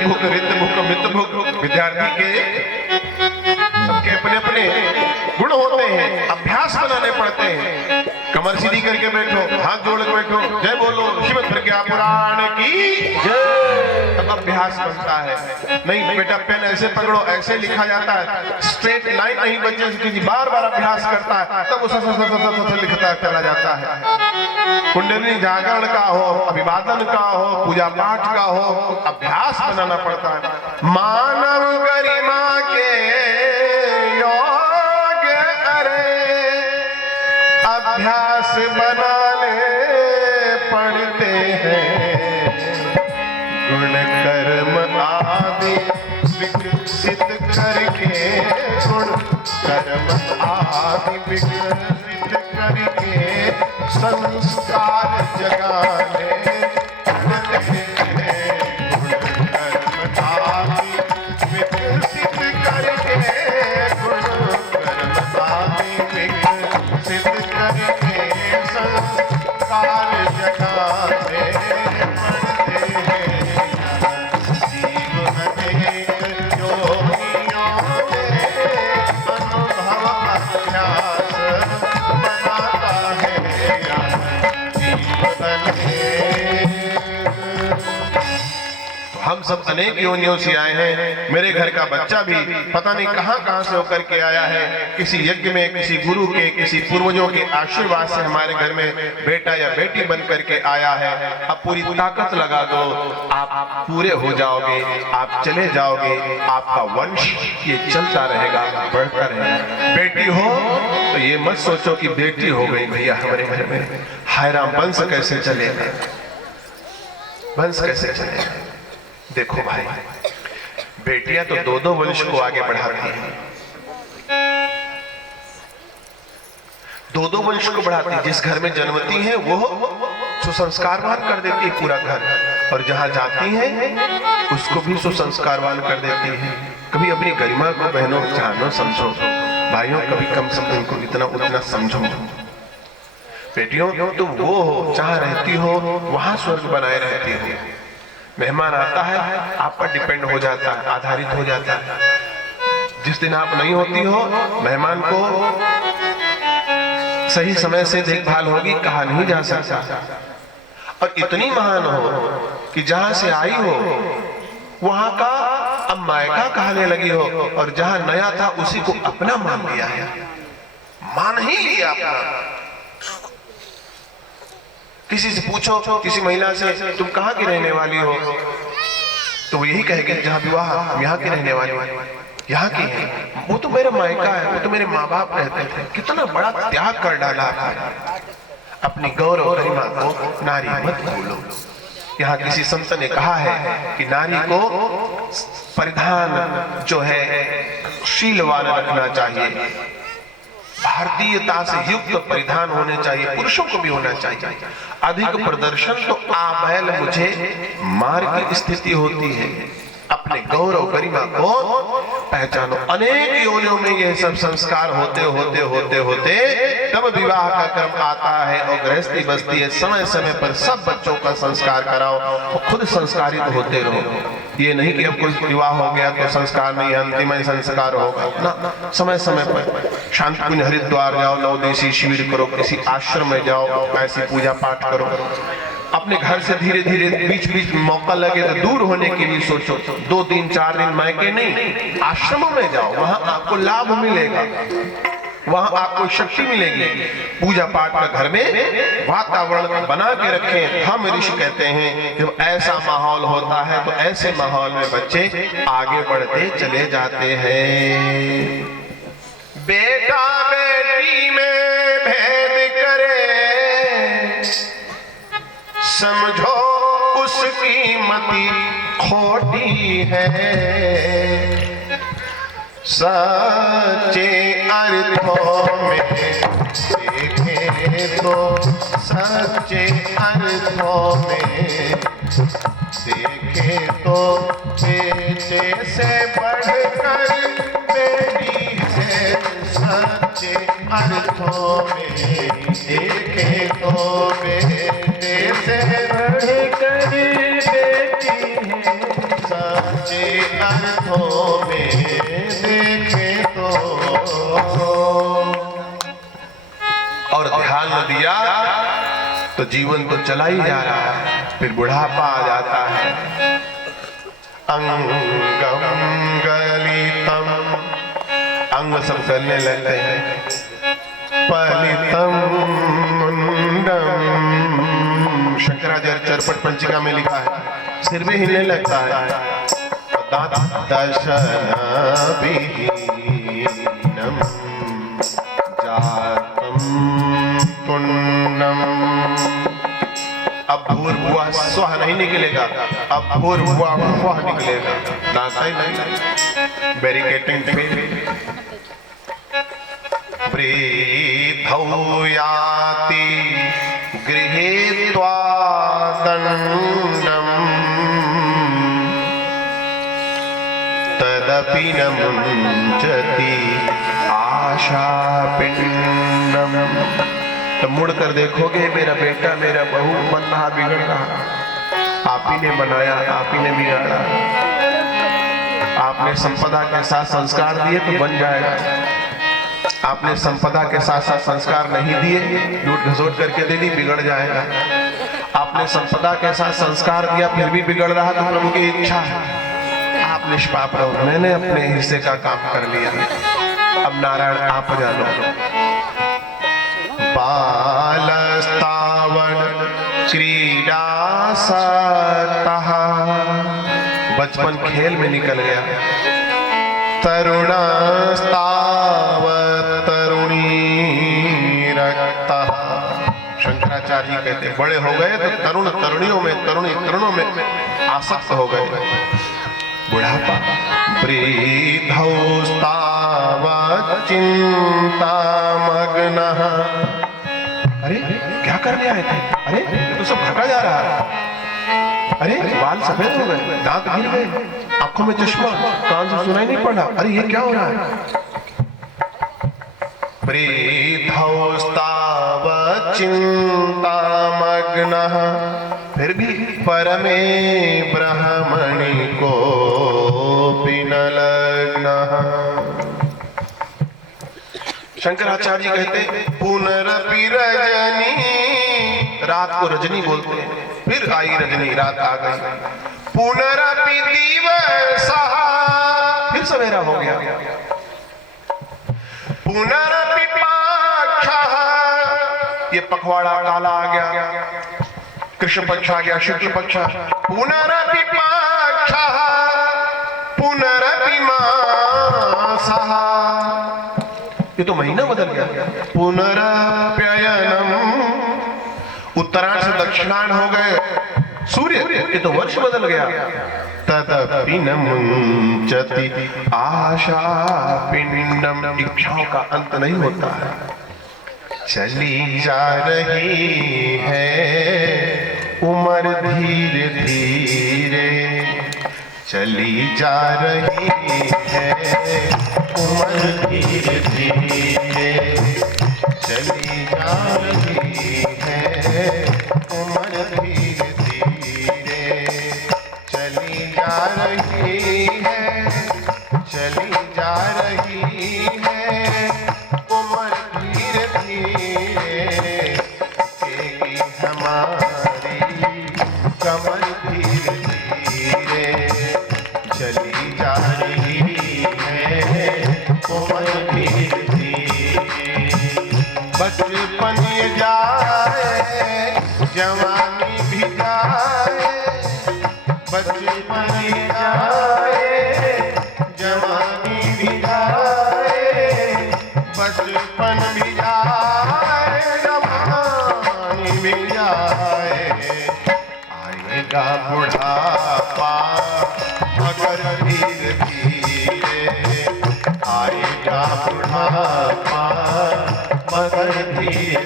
भुक रित भुक मित भुक। विद्यार्थी के सबके अपने अपने गुण होते हैं, अभ्यास बनाने पड़ते हैं। कमर सीधी करके बैठो, हाथ जोड़ के बैठो, जय बोलो श्रीमद् प्रज्ञा पुराण की जय, तब अभ्यास बनता है। नहीं बेटा पेन ऐसे पकड़ो, ऐसे लिखा जाता है, स्ट्रेट लाइन नहीं बच्चे से बार बार अभ्यास करता है तब वो लिखता चला जाता है। कुंडली जागरण का हो, अभिवादन का हो, पूजा पाठ का हो, अभ्यास बनाना पड़ता है। मानव गरिमा के योग अरे अभ्यास बनाने पड़ते हैं। गुण कर्म आदि विकसित करके, गुण कर्म आदि विकसित करके संस्कार जगाने पड़ते हैं। गुण कर्म आदि विकसित करके, गुण कर्म आदि विकसित करके संस्कार जगाने पड़ते हैं। जीव अनेक योनियों में अनुभव अभ्यास बनाता है। जीव अनेक, हम सब अनेक योनियों से आए हैं। मेरे घर का बच्चा भी पता नहीं कहां से होकर के आया है। किसी यज्ञ में, किसी गुरु के, किसी पूर्वजों के आशीर्वाद से हमारे घर में बेटा या बेटी बन करके आया है। अब पूरी ताकत लगा दो, आप पूरे हो जाओगे, आप चले जाओगे, आपका वंश ये चलता रहेगा, बढ़ता रहेगा। बेटी हो तो ये मत सोचो कि बेटी हो गई भैया हमारे घर में, हाय राम वंश कैसे चलेगा, वंश कैसे चलेगा। देखो भाई, बेटियां तो दो दो वंश को आगे बढ़ाती हैं, दो दो वंश को बढ़ाती है। जिस घर में जन्मती है वो सुसंस्कारवान कर देती है पूरा घर, और जहां जाती है उसको भी सुसंस्कारवान कर देती है। कभी अपनी गरिमा को बहनों जानो समझो, भाइयों कभी कम से कम इनको इतना उतना समझो। बेटियों तुम वो हो जहां रहती हो वहां स्वर्ग बनाए रहती हो। मेहमान आता है आप पर डिपेंड हो जाता है, आधारित हो जाता है। जिस दिन आप नहीं होती हो मेहमान को सही समय से देखभाल होगी, कहा नहीं जा सकता। और इतनी महान हो कि जहां से आई हो वहां का अब मायका कहने लगी हो, और जहां नया था उसी को अपना मान लिया है, मान ही लिया अपना। किसी से पूछो, किसी महिला से तुम कहाँ की रहने वाली हो, तो वो यही कहेगी जहाँ विवाह हम यहाँ की रहने वाली, यहाँ की है, वो तो मेरा मायका है, वो तो मेरे माँ बाप रहते थे। कितना बड़ा त्याग कर डाला है। अपनी गौरव गरिमा को नारी मत भूलो। यहाँ किसी संत ने कहा है कि नारी को परिधान जो है शीलवान रखना चाहिए, भारतीयता से युक्त परिधान होने चाहिए, पुरुषों को भी होना चाहिए। अधिक प्रदर्शन तो आबैल मुझे मार की स्थिति होती है। अपने गौरव गरिमा को पहचानो। अनेक योनियों में ये सब संस्कार होते होते होते होते तब विवाह का क्रम आता है और गृहस्थी बसती है। समय समय पर सब बच्चों का संस्कार कराओ और खुद संस्कारित होते रहो। ये नहीं कि अब कोई विवाह हो गया तो संस्कार नहीं, अंतिम संस्कार होगा ना। समय समय पर शांति कुंज हरिद्वार जाओ, 9 दिवसीय शिविर करो, किसी आश्रम में जाओ, ऐसी पूजा पाठ करो। अपने घर से धीरे धीरे बीच बीच मौका लगे तो दूर होने के लिए सोचो। 2 दिन 4 दिन मायके नहीं, आश्रमों में जाओ, वहां आपको लाभ मिलेगा, वहां आपको शक्ति मिलेगी। पूजा पाठ का घर में वातावरण बना के रखें। हम ऋषि कहते हैं जब ऐसा माहौल होता है तो ऐसे माहौल में बच्चे आगे बढ़ते चले जाते हैं। बेटा बेटी में भेद करे समझो उसकी मति खोटी है। सच्चे अर्थों में देखें तो सच्चे अर्थों में देखें तो बेटे से बढ़कर बेटी है। सच्चे अर्थों में देखें तो बेटे से बढ़कर बेटी है। सच्चे अर्थों में देखे और ध्यान न दिया तो जीवन तो चला ही जा रहा है, फिर बुढ़ापा आ जाता है। अंगम गलितम, अंग सब गलने लगते हैं। पलितम मुंडम, शंकराचार्य चरपट पंचिका में लिखा है, सिर भी हिलने लगता है। दांत दर्शन विहीनम जातम पुण्यम। अब भूर्भुवः स्वः नहीं निकलेगा, अब भूर्भुवः स्वः निकलेगा। दांत नहीं, बैरिकेटिंग पे वृद्धौ याति गृहे त्वा दण्डम् तदपि न मुञ्चति आशापिण्डम्। तो मुड़ कर देखोगे मेरा बेटा मेरा बहू बन रहा, बिगड़ रहा, आप ही ने बनाया, आप ही ने बिगाड़ा। आपने संपदा के साथ संस्कार दिए तो बन जाएगा, आपने संपदा के साथ साथ संस्कार नहीं दिए, लूट घसोट करके दे दी, बिगड़ जाएगा। आपने संपदा के साथ संस्कार दिया फिर भी बिगड़ रहा तो प्रभु की इच्छा है आप निष्पाप रहो, मैंने अपने हिस्से का काम कर लिया, अब नारायण आप जानो। बालस्तावन क्रीडासक्तः, बचपन खेल में निकल गया। तरुणस्तावत् तरुणी रक्तः, शंकराचार्य जी कहते बड़े हो गए तो तरुण तरुणियों में, तरुणी तरुणों में आसक्त हो गए। बुढ़ापा वृद्धौस्तावत् चिंतामग्नः, अरे क्या करने आए थे, अरे तो सब घटा जा रहा है, अरे बाल सफेद हो गए, दांत गिर गए, आंखों में चश्मा, कान से सुनाई नहीं पड़ा, अरे ये क्या हो रहा है। वृद्धौस्तावत् चिंतामग्नः, फिर भी परमे ब्रह्मणि कोऽपि न लग्नः। शंकराचार्य जी कहते पुनरपि रजनी, रात को रजनी बोलते हैं, फिर आई रजनी, रात आ गई। पुनरपि दिवसः, फिर सवेरा हो गया। पुनरपि पक्षः, ये पखवाड़ा काला आ गया, कृष्ण पक्ष आ गया, शुक्ल पक्ष। पुनरपि पक्षः पुनरपि मासः, ये तो महीना बदल गया। पुनरप्ययनम, उत्तरायण से दक्षिणायन हो गए सूर्य, ये तो वर्ष बदल गया। तदपि न मुञ्चति आशापिण्डम्, इच्छाओं का अंत नहीं होता है। चली जा रही है उम्र धीरे धीरे, चली जा रही है उम्र धीरे धीरे, चली जा रही है उम्र धीरे धीरे, चली जा रही है, चली जा रही है उम्र धीरे धीरे, केगी हमारी कमर धीरे धीरे, चली जा रही है उम्र धीरे धीरे। बचपन ये जाए जवानी भी जाए, बचपन ये जाए जवानी भी जाए, बचपन भी जाए जवानी भी जाए। आएगा बुढ़ापा मगर धीरे धीरे, आएगा बुढ़ापा मगर धीरे